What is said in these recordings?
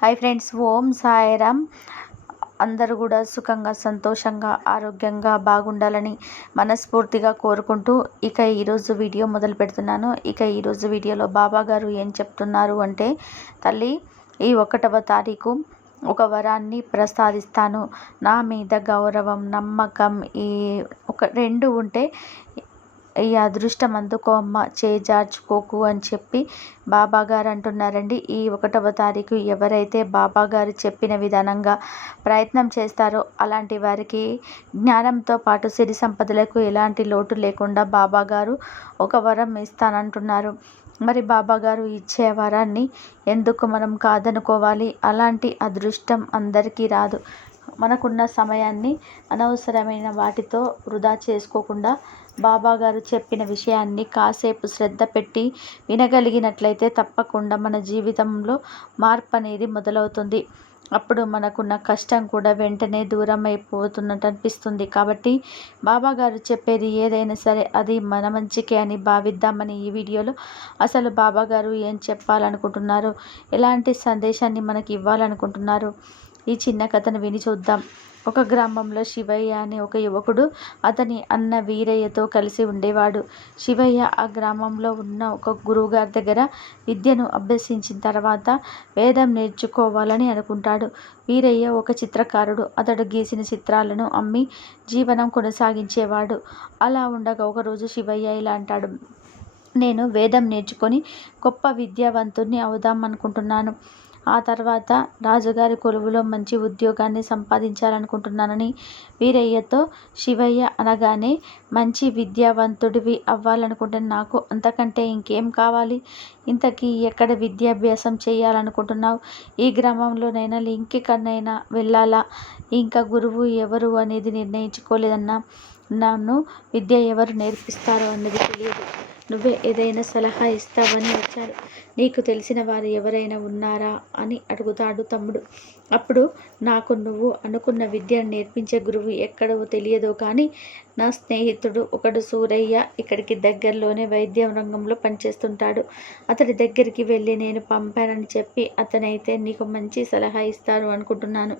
Hi friends ఓం సాయిరామ్. అందరూ కూడా సుఖంగా సంతోషంగా ఆరోగ్యంగా బాగుండాలని మనస్ఫూర్తిగా కోరుకుంటూ ఇక ఈరోజు వీడియో మొదలు పెడుతున్నాను. ఇక ఈరోజు వీడియోలో బాబా గారు ఏం చెప్తున్నారు అంటే తల్లి ఈ ఒకటవ తారీఖు ఒక వరాన్ని ప్రసాదిస్తాను. నా మీద గౌరవం నమ్మకం ఈ ఒక రెండు ఉంటే ఈ అదృష్టం అందుకో అమ్మ చేజార్చుకోకు అని చెప్పి బాబాగారు అంటున్నారండి ఈ ఒకటవ తారీఖు ఎవరైతే బాబాగారు చెప్పిన విధానంగా ప్రయత్నం చేస్తారో అలాంటి వారికి జ్ఞానంతో పాటు సిరి సంపదలకు ఎలాంటి లోటు లేకుండా బాబాగారు ఒక వరం ఇస్తానంటున్నారు. మరి బాబాగారు ఇచ్చే వరాన్ని ఎందుకు మనం కాదనుకోవాలి? అలాంటి అదృష్టం అందరికీ రాదు. మనకున్న సమయాన్ని అనవసరమైన వాటితో వృధా చేసుకోకుండా బాబాగారు చెప్పిన విషయాన్ని కాసేపు శ్రద్ధ పెట్టి వినగలిగినట్లయితే తప్పకుండా మన జీవితంలో మార్పు అనేది మొదలవుతుంది. అప్పుడు మనకున్న కష్టం కూడా వెంటనే దూరం అయిపోతున్నట్టు అనిపిస్తుంది. కాబట్టి బాబాగారు చెప్పేది ఏదైనా సరే అది మన మంచికే అని భావిద్దామని ఈ వీడియోలో అసలు బాబాగారు ఏం చెప్పాలనుకుంటున్నారు? ఎలాంటి సందేశాన్ని మనకి ఇవ్వాలనుకుంటున్నారు? ఈ చిన్న కథను విని చూద్దాం. ఒక గ్రామంలో శివయ్య అనే ఒక యువకుడు అతని అన్న వీరయ్యతో కలిసి ఉండేవాడు. శివయ్య ఆ గ్రామంలో ఉన్న ఒక గురువుగారి దగ్గర విద్యను అభ్యసించిన తర్వాత వేదం నేర్చుకోవాలని అనుకుంటాడు. వీరయ్య ఒక చిత్రకారుడు. అతడు గీసిన చిత్రాలను అమ్మి జీవనం కొనసాగించేవాడు. అలా ఉండగా ఒకరోజు శివయ్య ఇలా అంటాడు నేను వేదం నేర్చుకొని గొప్ప విద్యావంతుణ్ణి అవుదాం అనుకుంటున్నాను. ఆ తర్వాత రాజుగారి కొలువులో మంచి ఉద్యోగాన్ని సంపాదించాలనుకుంటున్నానని వీరయ్యతో శివయ్య అనగానే మంచి విద్యావంతుడివి అవ్వాలనుకుంటే నాకు అంతకంటే ఇంకేం కావాలి? ఇంతకీ ఎక్కడ విద్యాభ్యాసం చేయాలనుకుంటున్నావు? ఈ గ్రామంలోనైనా ఇంకెక్కడనైనా వెళ్ళాలా? ఇంకా గురువు ఎవరు అనేది నిర్ణయించుకోలేదన్నా? నన్ను విద్య ఎవరు నేర్పిస్తారో అన్నది తెలియదు. నువ్వే ఏదైనా సలహా ఇస్తావని వచ్చారు. నీకు తెలిసిన వారు ఎవరైనా ఉన్నారా? అని అడుగుతాడు తమ్ముడు. అప్పుడు నాకు నువ్వు అనుకున్న విద్యను నేర్పించే గురువు ఎక్కడో తెలియదు కానీ నా స్నేహితుడు ఒకడు సూరయ్య ఇక్కడికి దగ్గరలోనే వైద్య రంగంలో పనిచేస్తుంటాడు. అతడి దగ్గరికి వెళ్ళి నేను పంపానని చెప్పి అతనైతే నీకు మంచి సలహా ఇస్తారు అనుకుంటున్నాను.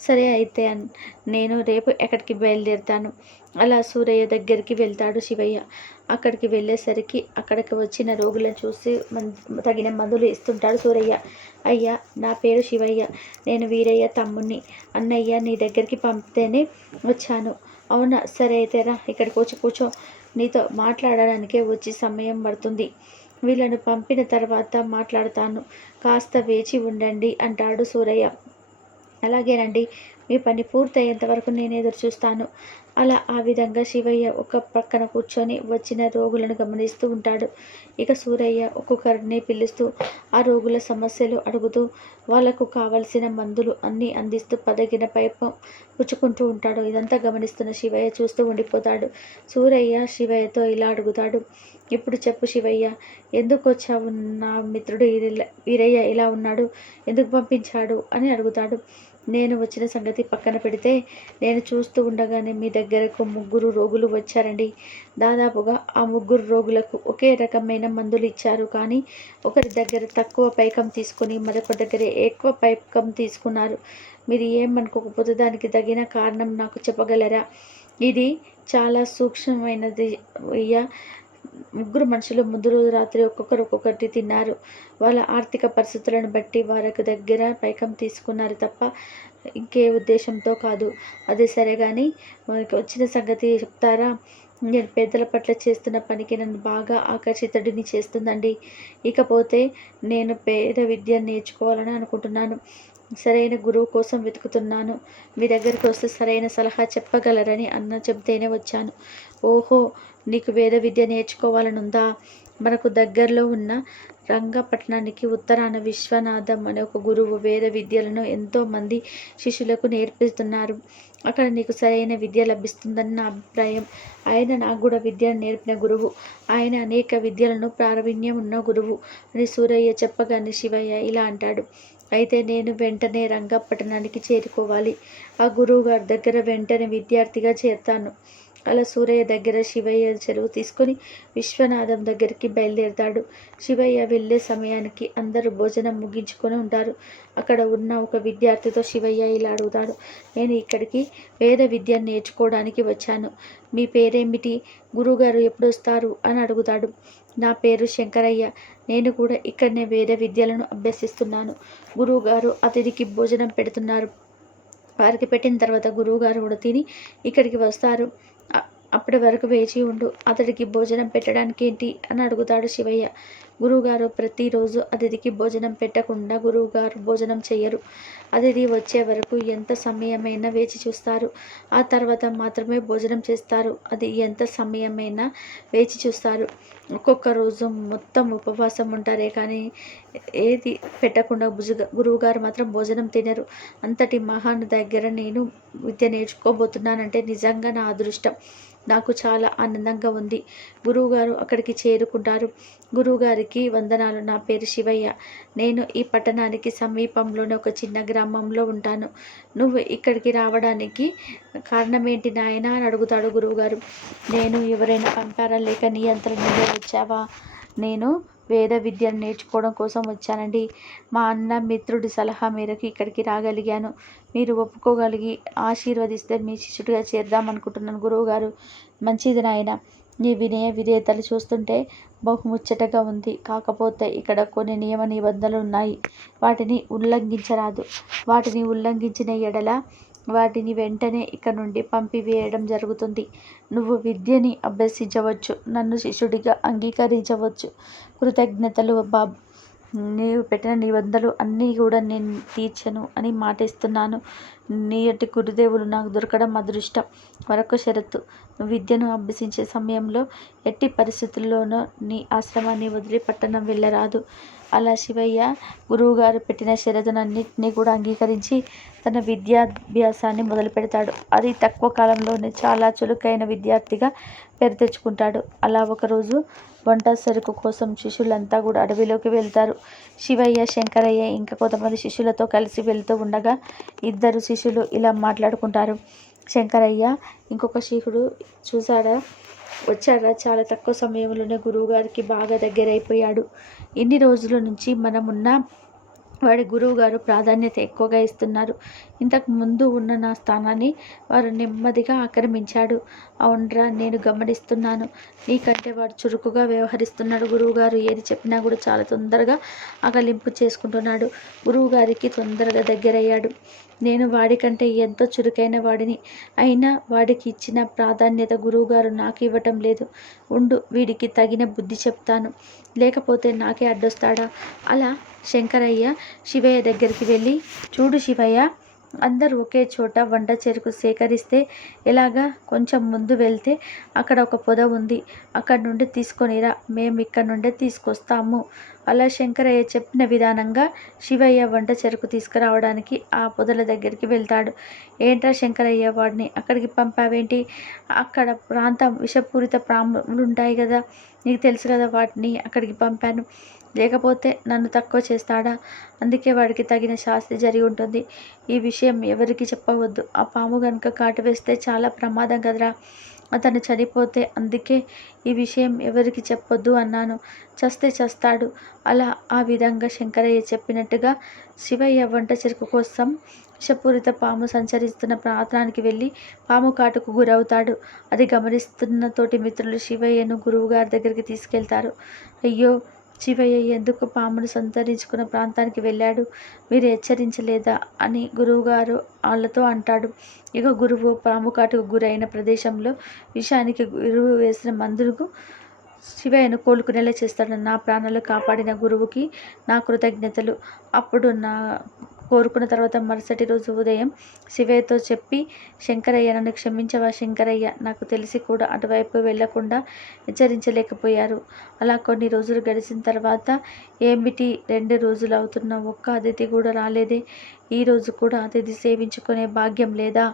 సరే అయితే నేను రేపు ఎక్కడికి బయలుదేరుతాను. అలా సూరయ్య దగ్గరికి వెళ్తాడు శివయ్య. అక్కడికి వెళ్ళేసరికి అక్కడికి వచ్చిన రోగులను చూసి తగిన మందులు ఇస్తుంటాడు సూరయ్య. అయ్యా నా పేరు శివయ్య. నేను వీరయ్య తమ్ముణ్ణి. అన్నయ్య నీ దగ్గరికి పంపితేనే వచ్చాను. అవునా? సరే అయితే రా ఇక్కడికి వచ్చి కూర్చో. నీతో మాట్లాడడానికే వచ్చి సమయం పడుతుంది. వీళ్ళను పంపిన తర్వాత మాట్లాడతాను. కాస్త వేచి ఉండండి అంటాడు సూరయ్య. అలాగేనండి మీ పని పూర్తయ్యేంత వరకు నేను ఎదురు చూస్తాను అలా ఆ విధంగా శివయ్య ఒక పక్కన కూర్చొని వచ్చిన రోగులను గమనిస్తూ ఉంటాడు. ఇక సూరయ్య ఒక్కొక్కరిని పిలుస్తూ ఆ రోగుల సమస్యలు అడుగుతూ వాళ్ళకు కావలసిన మందులు అన్నీ అందిస్తూ పదగిన పైపు పుచ్చుకుంటూ ఉంటాడు. ఇదంతా గమనిస్తున్న శివయ్య చూస్తూ ఉండిపోతాడు. సూరయ్య శివయ్యతో ఇలా అడుగుతాడు. ఇప్పుడు చెప్పు శివయ్య ఎందుకు వచ్చావు నా మిత్రుడు వీరయ్య? ఇలా ఉన్నాడు? ఎందుకు పంపించాడు? అని అడుగుతాడు. నేను వచ్చిన సంగతి పక్కన పెడితే నేను చూస్తూ ఉండగానే మీ దగ్గరకు ముగ్గురు రోగులు వచ్చారండి. దాదాపుగా ఆ ముగ్గురు రోగులకు ఒకే రకమైన మందులు ఇచ్చారు. కానీ ఒకరి దగ్గర తక్కువ పైకం తీసుకొని మరొక దగ్గర ఎక్కువ పైకం తీసుకున్నారు. మీరు ఏమనుకోకపోతే దానికి తగిన కారణం నాకు చెప్పగలరా? ఇది చాలా సూక్ష్మమైనది అయ్యా. ముగ్గురు మనుషులు ముందు రోజు రాత్రి ఒక్కొక్కరు ఒక్కొక్కటి తిన్నారు. వాళ్ళ ఆర్థిక పరిస్థితులను బట్టి వారికి దగ్గర పైకం తీసుకున్నారు తప్ప ఇంకే ఉద్దేశంతో కాదు. అది సరే కానీ మనకి వచ్చిన సంగతి చెప్తారా? నేను పేదల పట్ల చేస్తున్న పనికి నన్ను బాగా ఆకర్షితుడిని చేస్తుందండి. ఇకపోతే నేను పేద విద్య నేర్చుకోవాలని అనుకుంటున్నాను. సరైన గురువు కోసం వెతుకుతున్నాను. మీ దగ్గరికి వస్తే సరైన సలహా చెప్పగలరని అన్న చెబితేనే వచ్చాను. ఓహో నీకు వేద విద్య నేర్చుకోవాలనుందా? మనకు దగ్గరలో ఉన్న రంగపట్నానికి ఉత్తరాన విశ్వనాథం అనే ఒక గురువు వేద విద్యలను ఎంతోమంది శిష్యులకు నేర్పిస్తున్నారు. అక్కడ నీకు సరైన విద్య లభిస్తుందని నా అభిప్రాయం. ఆయన నాకు కూడా విద్యను నేర్పిన గురువు. ఆయన అనేక విద్యలను ప్రావీణ్యం ఉన్న గురువు అని సూరయ్య చెప్పగానే శివయ్య ఇలా అంటాడు. అయితే నేను వెంటనే రంగపట్టణానికి చేరుకోవాలి. ఆ గురువు గారి దగ్గర వెంటనే విద్యార్థిగా చేరుతాను. అలా సూరయ్య దగ్గర శివయ్య చెరువు తీసుకొని విశ్వనాథం దగ్గరికి బయలుదేరుతాడు. శివయ్య వెళ్ళే సమయానికి అందరూ భోజనం ముగించుకొని ఉంటారు. అక్కడ ఉన్న ఒక విద్యార్థితో శివయ్య ఇలా అడుగుతాడు. నేను ఇక్కడికి వేద విద్య నేర్చుకోవడానికి వచ్చాను. మీ పేరేమిటి? గురువుగారు ఎప్పుడు వస్తారు? అని అడుగుతాడు. నా పేరు శంకరయ్య. నేను కూడా ఇక్కడనే వేద విద్యలను అభ్యసిస్తున్నాను. గురువుగారు అతిథికి భోజనం పెడుతున్నారు. వారికి పెట్టిన తర్వాత గురువుగారు కూడా తిని ఇక్కడికి వస్తారు. అప్పటి వరకు వేచి ఉండు. అతడికి భోజనం పెట్టడానికి ఏంటి అని అడుగుతాడు శివయ్య. గురువుగారు ప్రతిరోజు అతిథికి భోజనం పెట్టకుండా గురువుగారు భోజనం చేయరు. అతిథి వచ్చే వరకు ఎంత సమయమైనా వేచి చూస్తారు. ఆ తర్వాత మాత్రమే భోజనం చేస్తారు. అది ఎంత సమయమైనా వేచి చూస్తారు. ఒక్కొక్క రోజు మొత్తం ఉపవాసం ఉంటారే కానీ ఏది పెట్టకుండా భుజుగా గురువుగారు మాత్రం భోజనం తినరు. అంతటి మహాన్ దగ్గర నేను విద్య నేర్చుకోబోతున్నానంటే నిజంగా నా అదృష్టం. నాకు చాలా ఆనందంగా ఉంది. గురువుగారు అక్కడికి చేరుకుంటారు. గురువుగారికి వందనాలు. నా పేరు శివయ్య. నేను ఈ పట్టణానికి సమీపంలోనే ఒక చిన్న గ్రామంలో ఉంటాను. నువ్వు ఇక్కడికి రావడానికి కారణం ఏంటి నాయన అని అడుగుతాడు గురువుగారు. నేను ఎవరైనా పంపారా లేక నీ అంతలో వచ్చావా? నేను వేద విద్యను నేర్చుకోవడం కోసం వచ్చానండి. మా అన్న మిత్రుడి సలహా మేరకు ఇక్కడికి రాగలిగాను. మీరు ఒప్పుకోగలిగి ఆశీర్వదిస్తే మీ శిష్యుడిగా చేద్దామనుకుంటున్నాను గురువుగారు. మంచిది నాయన. నీ వినయ విధేయతలు చూస్తుంటే బహుముచ్చటగా ఉంది. కాకపోతే ఇక్కడ కొన్ని నియమ నిబంధనలు ఉన్నాయి. వాటిని ఉల్లంఘించరాదు. వాటిని ఉల్లంఘించిన ఎడల వాటిని వెంటనే ఇక్కడ నుండి పంపివేయడం జరుగుతుంది. నువ్వు విద్యని అభ్యసించవచ్చు. నన్ను శిష్యుడిగా అంగీకరించవచ్చు. కృతజ్ఞతలు బాబ్. నీవు పెట్టిన నిబంధనలు అన్నీ కూడా నేను తీర్చను అని మాటిస్తున్నాను. నీటి గురుదేవులు నాకు దొరకడం అదృష్టం. మరొక షరతు. విద్యను అభ్యసించే సమయంలో ఎట్టి పరిస్థితుల్లోనూ నీ ఆశ్రమాన్ని వదిలి పట్టణం వెళ్ళరాదు. అలా శివయ్య గురువుగారు పెట్టిన షరతులన్నింటినీ కూడా అంగీకరించి తన విద్యాభ్యాసాన్ని మొదలు పెడతాడు అది తక్కువ కాలంలోనే చాలా చురుకైన విద్యార్థిగా పేరు తెచ్చుకుంటాడు. అలా ఒకరోజు వంట సరుకు కోసం శిష్యులంతా కూడా అడవిలోకి వెళ్తారు. శివయ్య శంకరయ్య ఇంకా కొంతమంది శిష్యులతో కలిసి వెళ్తూ ఉండగా ఇద్దరు శిష్యులు ఇలా మాట్లాడుకుంటారు. శంకరయ్య ఇంకొక శిష్యుడు చూసాడా వచ్చాడా? చాలా తక్కువ సమయంలోనే గురువుగారికి బాగా దగ్గరైపోయాడు. ఇన్ని రోజుల నుంచి మనమున్న వాడి గురువు గారు ప్రాధాన్యత ఎక్కువగా ఇస్తున్నారు. ఇంతకు ముందు ఉన్న నా స్థానాన్ని వారు నెమ్మదిగా ఆక్రమించాడు. అవునరా నేను గమనిస్తున్నాను. నీకంటే వాడు చురుకుగా వ్యవహరిస్తున్నాడు గురువుగారు. ఏది చెప్పినా కూడా చాలా తొందరగా అగలింపు చేసుకుంటున్నాడు. గురువుగారికి తొందరగా దగ్గరయ్యాడు. నేను వాడికంటే ఎంతో చురుకైన వాడిని. అయినా వాడికి ఇచ్చిన ప్రాధాన్యత గురువుగారు నాకు ఇవ్వటం లేదు. ఉండు వీడికి తగిన బుద్ధి చెప్తాను. లేకపోతే నాకే అడ్డొస్తాడా? అలా శంకరయ్య శివయ్య దగ్గరికి వెళ్ళి చూడు శివయ్య అందరూ ఒకే చోట వంట చెరుకు సేకరిస్తే ఎలాగా? కొంచెం ముందు వెళ్తే అక్కడ ఒక పొద ఉంది. అక్కడ నుండి తీసుకొనిరా మేము ఇక్కడ నుండే తీసుకొస్తాము. అలా శంకరయ్య చెప్పిన విధానంగా శివయ్య వంట చెరుకు తీసుకురావడానికి ఆ పొదల దగ్గరికి వెళ్తాడు. ఏంట్రా శంకరయ్య వాడిని అక్కడికి పంపావేంటి? అక్కడ ప్రాంతం విషపూరిత ప్రాములు ఉంటాయి కదా. నీకు తెలుసు కదా వాటిని అక్కడికి పంపాను. లేకపోతే నన్ను తక్కువ చేస్తాడా? అందుకే వాడికి తగిన శాస్తి జరిగి ఉంటుంది. ఈ విషయం ఎవరికి చెప్పవద్దు. ఆ పాము కనుక కాటు వేస్తే చాలా ప్రమాదం కదరా? అతను చనిపోతే అందుకే ఈ విషయం ఎవరికి చెప్పొద్దు అన్నాను. చస్తే చస్తాడు. అలా ఆ విధంగా శంకరయ్య చెప్పినట్టుగా శివయ్య వంట చెరుకు కోసం విషపూరిత పాము సంచరిస్తున్న ప్రాంతానికి వెళ్ళి పాము కాటుకు గురవుతాడు. అది గమనిస్తున్న తోటి మిత్రులు శివయ్యను గురువుగారి దగ్గరికి తీసుకెళ్తారు. అయ్యో శివయ్య ఎందుకు పామును సంతరించుకున్న ప్రాంతానికి వెళ్ళాడు? మీరు హెచ్చరించలేదా? అని గురువుగారు వాళ్ళతో అంటాడు. ఇక గురువు పాము కాటుకు గురైన ప్రదేశంలో విషానికి గురువు వేసిన మందులకు శివయ్యను కోలుకునేలా చేస్తాడు నా ప్రాణాలు కాపాడిన గురువుకి నా కృతజ్ఞతలు. అప్పుడు నా కోరుకున్న తర్వాత మరుసటి రోజు ఉదయం శివయ్యతో చెప్పి శంకరయ్య నన్ను క్షమించవా శంకరయ్య? నాకు తెలిసి కూడా అటువైపు వెళ్ళకుండా హెచ్చరించలేకపోయారు. అలా కొన్ని రోజులు గడిచిన తర్వాత ఏమిటి రెండు రోజులు అవుతున్న ఒక్క అతిథి కూడా రాలేదే? ఈరోజు కూడా అతిథి సేవించుకునే భాగ్యం లేదా?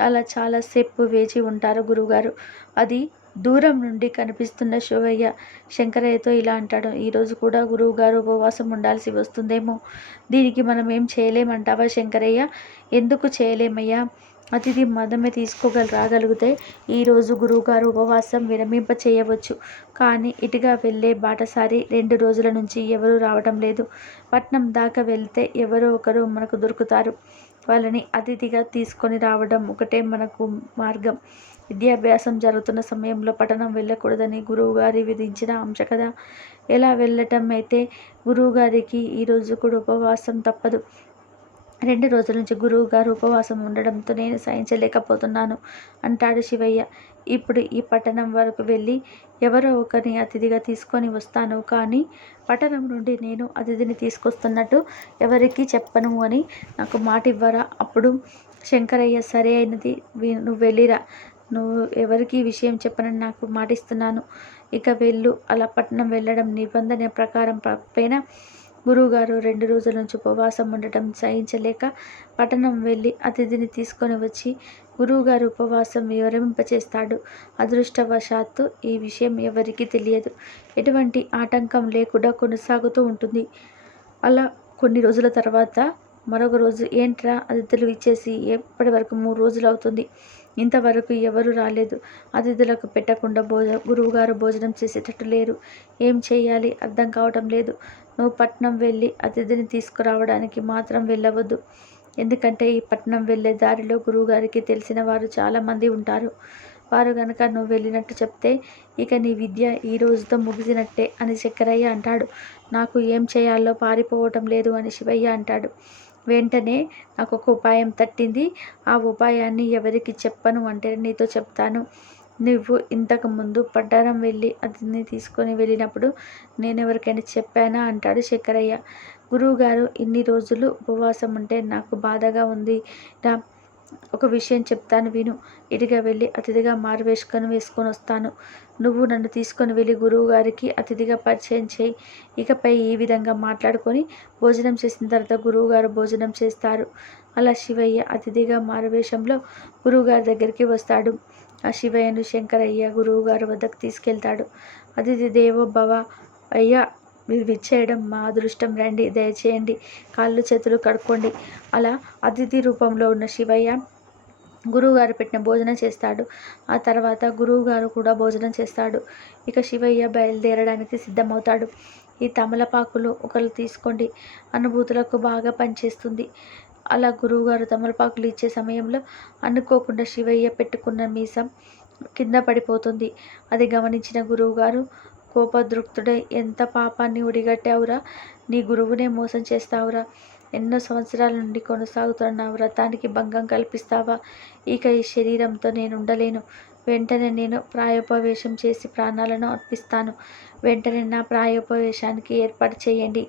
అలా చాలాసేపు వేచి ఉంటారు గురువుగారు. అది దూరం నుండి కనిపిస్తున్న శివయ్య శంకరయ్యతో ఇలా అంటాడు ఈరోజు కూడా గురువుగారు ఉపవాసం ఉండాల్సి వస్తుందేమో. దీనికి మనం ఏం చేయలేమంటావా శంకరయ్య? ఎందుకు చేయలేమయ్యా? అతిథి మదమే తీసుకోగల రాగలిగితే ఈరోజు గురువుగారు ఉపవాసం విరమింప చేయవచ్చు. కానీ ఇటుగా వెళ్ళే బాటసారి రెండు రోజుల నుంచి ఎవరూ రావటం లేదు. పట్నం దాకా వెళ్తే ఎవరో ఒకరు మనకు దొరుకుతారు. వాళ్ళని అతిథిగా తీసుకొని రావడం ఒకటే మనకు మార్గం. విద్యాభ్యాసం జరుగుతున్న సమయంలో పట్టణం వెళ్ళకూడదని గురువుగారి విధించిన అంశ కదా. ఎలా వెళ్ళటం అయితే గురువుగారికి ఈరోజు కూడా ఉపవాసం తప్పదు. రెండు రోజుల నుంచి గురువు గారు ఉపవాసం ఉండడంతో నేను సహించలేకపోతున్నాను అంటాడు శివయ్య. ఇప్పుడు ఈ పట్టణం వరకు వెళ్ళి ఎవరో ఒకరిని అతిథిగా తీసుకొని వస్తాను కానీ పట్టణం నుండి నేను అతిథిని తీసుకొస్తున్నట్టు ఎవరికి చెప్పను అని నాకు మాట ఇవ్వరా అప్పుడు శంకరయ్య సరే అయినది నువ్వు వెళ్ళిరా. నువ్వు ఎవరికి విషయం చెప్పనని నాకు మాటిస్తున్నాను. ఇక వెళ్ళు. అలా పట్టణం వెళ్ళడం నిబంధన ప్రకారం పైన గురువుగారు రెండు రోజుల నుంచి ఉపవాసం ఉండటం సహించలేక పట్టణం వెళ్ళి అతిథిని తీసుకొని వచ్చి గురువుగారు ఉపవాసం వివరింపచేస్తాడు. అదృష్టవశాత్తు ఈ విషయం ఎవరికీ తెలియదు. ఎటువంటి ఆటంకం లేకుండా కొనసాగుతూ ఉంటుంది. అలా కొన్ని రోజుల తర్వాత మరొక రోజు ఏంట్రా అతిథులు ఇచ్చేసి ఎప్పటి వరకు మూడు రోజులు అవుతుంది? ఇంతవరకు ఎవరు రాలేదు. అతిథులకు పెట్టకుండా భోజ గురువుగారు భోజనం చేసేటట్టు లేరు. ఏం చేయాలి? అర్థం కావటం లేదు. నువ్వు పట్నం వెళ్ళి అతిథిని తీసుకురావడానికి మాత్రం వెళ్ళవద్దు. ఎందుకంటే ఈ పట్నం వెళ్ళే దారిలో గురువుగారికి తెలిసిన వారు చాలామంది ఉంటారు. వారు గనక నువ్వు వెళ్ళినట్టు చెప్తే ఇక నీ విద్య ఈ రోజుతో ముగిసినట్టే అని శంకరయ్య అంటాడు. నాకు ఏం చేయాలో పారిపోవటం లేదు అని శివయ్య అంటాడు. వెంటనే నాకు ఒక ఉపాయం తట్టింది. ఆ ఉపాయాన్ని ఎవరికి చెప్పను అంటే నీతో చెప్తాను. నువ్వు ఇంతకుముందు పడ్డారం వెళ్ళి అతన్ని తీసుకొని వెళ్ళినప్పుడు నేను ఎవరికైనా చెప్పానా? అంటాడు శంకరయ్య గురువుగారు ఇన్ని రోజులు ఉపవాసం ఉంటే నాకు బాధగా ఉంది. నా ఒక విషయం చెప్తాను విను. ఇటుగా వెళ్ళి అతిథిగా మారు వేసుకొని వేసుకొని వస్తాను. నువ్వు నన్ను తీసుకొని వెళ్ళి గురువు గారికి అతిథిగా పరిచయం చేయి. ఇకపై ఈ విధంగా మాట్లాడుకొని భోజనం చేసిన తర్వాత గురువుగారు భోజనం చేస్తారు. అలా శివయ్య అతిథిగా మారువేషంలో గురువుగారి దగ్గరికి వస్తాడు. ఆ శివయ్యను శంకరయ్య గురువుగారి వద్దకు తీసుకెళ్తాడు. అతిథి దేవో భవ అయ్యా మీరు విచ్చేయడం మా అదృష్టం రండి దయచేయండి. కాళ్ళు చేతులు కడుక్కోండి. అలా అతిథి రూపంలో ఉన్న శివయ్య గురువుగారు పెట్టిన భోజనం చేస్తాడు. ఆ తర్వాత గురువుగారు కూడా భోజనం చేస్తాడు. ఇక శివయ్య బయలుదేరడానికి సిద్ధమవుతాడు. ఈ తమలపాకులు ఒకరు తీసుకోండి. అనుభూతులకు బాగా పనిచేస్తుంది. అలా గురువుగారు తమలపాకులు ఇచ్చే సమయంలో అనుకోకుండా శివయ్య పెట్టుకున్న మీసం కింద పడిపోతుంది. అది గమనించిన గురువుగారు కోపదృక్తుడై ఎంత పాపాన్ని ఉడిగట్టావురా నీ గురువునే మోసం చేస్తావురా? ఎన్నో సంవత్సరాల నుండి కొనసాగుతున్న వ్రతానికి భంగం కల్పిస్తావా? ఇక ఈ శరీరంతో నేను ఉండలేను వెంటనే నేను ప్రాయోపవేశం చేసి ప్రాణాలను అర్పిస్తాను. వెంటనే నా ప్రాయోపవేశానికి ఏర్పాటు చేయండి.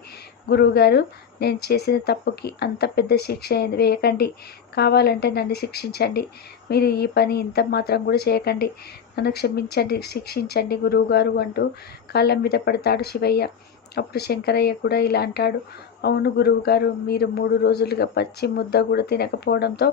గురువుగారు నేను చేసిన తప్పుకి అంత పెద్ద శిక్ష వేయకండి. కావాలంటే నన్ను శిక్షించండి. మీరు ఈ పని ఇంత మాత్రం కూడా చేయకండి. నన్ను క్షమించండి శిక్షించండి గురువుగారు అంటూ కాళ్ళ మీద పడతాడు శివయ్య. అప్పుడు శంకరయ్య కూడా ఇలా అంటాడు. అవును గురువుగారు మీరు మూడు రోజులుగా పచ్చి ముద్ద కూడా తినకపోవడంతో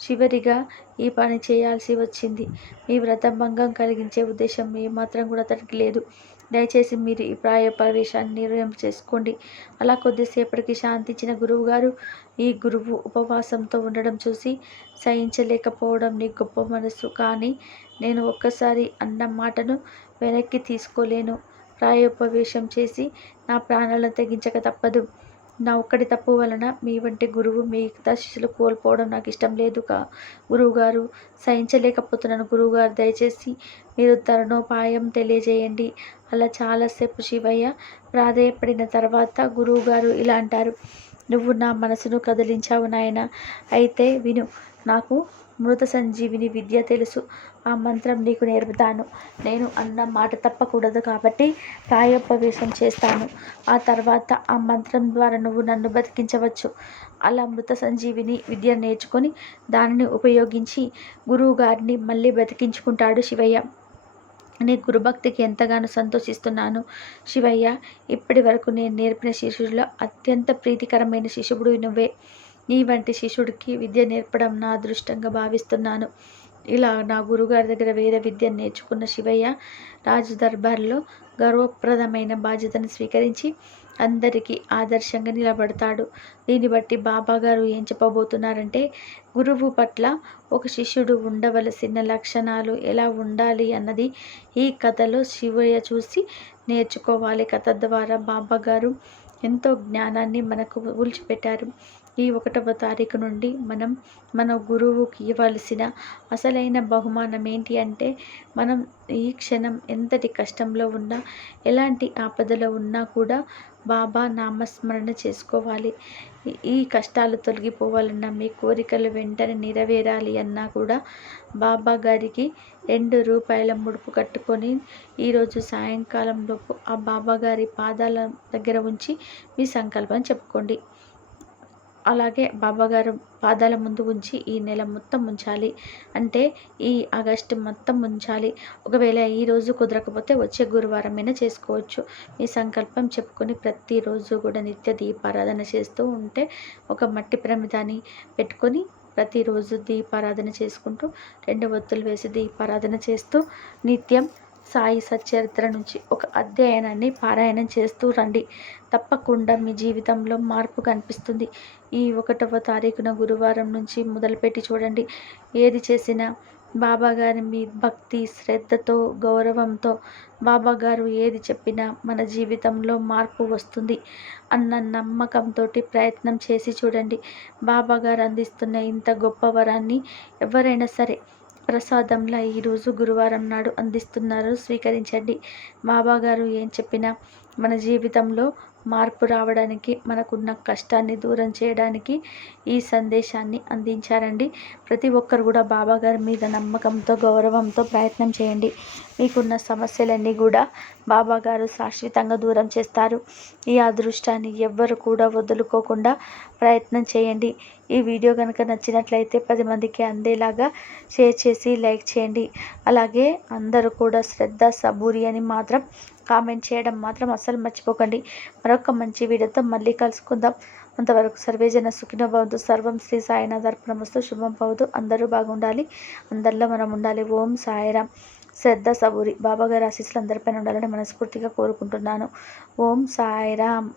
చివరిగా ఈ పని చేయాల్సి వచ్చింది. మీ వ్రతభంగం కలిగించే ఉద్దేశం ఏమాత్రం కూడా అతనికి లేదు. దయచేసి మీరు ఈ ప్రాయ ప్రవేశాన్ని నిర్ణయం చేసుకోండి. అలా కొద్దిసేపటికి శాంతించిన గురువుగారు ఈ గురువు ఉపవాసంతో ఉండడం చూసి సహించలేకపోవడం నీ గొప్ప మనసు. కానీ నేను ఒక్కసారి అన్న మాటను వెనక్కి తీసుకోలేను. ప్రాయోపవేశం చేసి నా ప్రాణాలను తెగించక తప్పదు. నా ఒక్కడి తప్పు వలన మీ వంటి గురువు మిగతా శిష్యులు కోల్పోవడం నాకు ఇష్టం లేదు కా. గురువుగారు సహించలేకపోతున్నాను. గురువుగారు దయచేసి మీరు తరుణోపాయం తెలియజేయండి. అలా చాలాసేపు శివయ్య ప్రాధేయపడిన తర్వాత గురువుగారు ఇలా అంటారు. నువ్వు నా మనసును కదిలించావు నాయన. అయితే విను నాకు మృత సంజీవిని విద్య తెలుసు. ఆ మంత్రం నీకు నేర్పుతాను. నేను అన్న మాట తప్పకూడదు కాబట్టి ప్రాయోపవేశం చేస్తాను. ఆ తర్వాత ఆ మంత్రం ద్వారా నువ్వు నన్ను బతికించవచ్చు. అలా మృత సంజీవిని విద్య నేర్చుకొని దానిని ఉపయోగించి గురువు గారిని మళ్ళీ బతికించుకుంటాడు శివయ్య. నీ గురుభక్తికి ఎంతగానో సంతోషిస్తున్నాను శివయ్య. ఇప్పటి వరకు నేను నేర్పిన శిష్యుల్లో అత్యంత ప్రీతికరమైన శిష్యుడు నువ్వే. నీ వంటి శిష్యుడికి విద్య నేర్పడం నా అదృష్టంగా భావిస్తున్నాను. ఇలా నా గురుగారి దగ్గర వేద విద్యను నేర్చుకున్న శివయ్య రాజు దర్బార్లో గర్వప్రదమైన బాధ్యతను స్వీకరించి అందరికీ ఆదర్శంగా నిలబడతాడు. దీన్ని బట్టి బాబా గారు ఏం చెప్పబోతున్నారంటే గురువు పట్ల ఒక శిష్యుడు ఉండవలసిన లక్షణాలు ఎలా ఉండాలి అన్నది ఈ కథలో శివయ్య చూసి నేర్చుకోవాలి. కథ ద్వారా బాబా గారు ఎంతో జ్ఞానాన్ని మనకు ఊల్చిపెట్టారు ఈ ఒకటవ తారీఖు నుండి మనం మన గురువుకి ఇవ్వాల్సిన అసలైన బహుమానం ఏంటి అంటే మనం ఈ క్షణం ఎంతటి కష్టంలో ఉన్నా ఎలాంటి ఆపదలో ఉన్నా కూడా బాబా నామస్మరణ చేసుకోవాలి. ఈ కష్టాలు తొలగిపోవాలన్నా మీ కోరికలు వెంటనే నెరవేరాలి అన్నా కూడా బాబా గారికి రెండు రూపాయల ముడుపు కట్టుకొని ఈరోజు సాయంకాలంలోపు ఆ బాబా గారి పాదాల దగ్గర ఉంచి మీ సంకల్పం చెప్పుకోండి. అలాగే బాబాగారు పాదాల ముందు ఉంచి ఈ నెల మొత్తం ఉంచాలి. అంటే ఈ ఆగస్టు మొత్తం ఉంచాలి. ఒకవేళ ఈరోజు కుదరకపోతే వచ్చే గురువారమైనా చేసుకోవచ్చు. మీ సంకల్పం చెప్పుకొని ప్రతిరోజు కూడా నిత్య దీపారాధన చేస్తూ ఉంటే ఒక మట్టి ప్రమిదాన్ని పెట్టుకొని ప్రతిరోజు దీపారాధన చేసుకుంటూ రెండు ఒత్తులు వేసి దీపారాధన చేస్తూ నిత్యం సాయి సచరిత్ర నుంచి ఒక అధ్యయనాన్ని పారాయణం చేస్తూ రండి. తప్పకుండా మీ జీవితంలో మార్పు కనిపిస్తుంది. ఈ ఒకటవ తారీఖున గురువారం నుంచి మొదలుపెట్టి చూడండి. ఏది చేసినా బాబాగారి మీ భక్తి శ్రద్ధతో గౌరవంతో బాబాగారు ఏది చెప్పినా మన జీవితంలో మార్పు వస్తుంది అన్న నమ్మకంతో ప్రయత్నం చేసి చూడండి. బాబాగారు అందిస్తున్న ఇంత గొప్ప వరాన్ని ఎవరైనా సరే ప్రసాదంలా ఈరోజు గురువారం నాడు అందిస్తున్నారు. స్వీకరించండి. బాబాగారు ఏం చెప్పినా? మన జీవితంలో మార్పు రావడానికి మనకున్న కష్టాన్ని దూరం చేయడానికి ఈ సందేశాన్ని అందించారండి. ప్రతి ఒక్కరు కూడా బాబాగారి మీద నమ్మకంతో గౌరవంతో ప్రయత్నం చేయండి. మీకున్న సమస్యలన్నీ కూడా బాబాగారు శాశ్వతంగా దూరం చేస్తారు. ఈ అదృష్టాన్ని ఎవ్వరు కూడా వదులుకోకుండా ప్రయత్నం చేయండి. ఈ వీడియో కనుక నచ్చినట్లయితే పది మందికి అందేలాగా షేర్ చేసి లైక్ చేయండి. అలాగే అందరూ కూడా శ్రద్ధ సబూరి అని మాత్రం కామెంట్ చేయడం మాత్రం అస్సలు మర్చిపోకండి. మరొక మంచి వీడియోతో మళ్ళీ కలుసుకుందాం. అంతవరకు సర్వేజన సుఖినో సర్వం శ్రీ సాయినాథ్ అర్పణమస్తు శుభం భవతు. అందరూ బాగుండాలి. అందరిలో మనం ఉండాలి. ఓం సాయిరామ్. శ్రద్ధ సబూరి. బాబాగారి ఆశీస్సులు అందరిపైన ఉండాలని మనస్ఫూర్తిగా కోరుకుంటున్నాను. ఓం సాయిరామ్.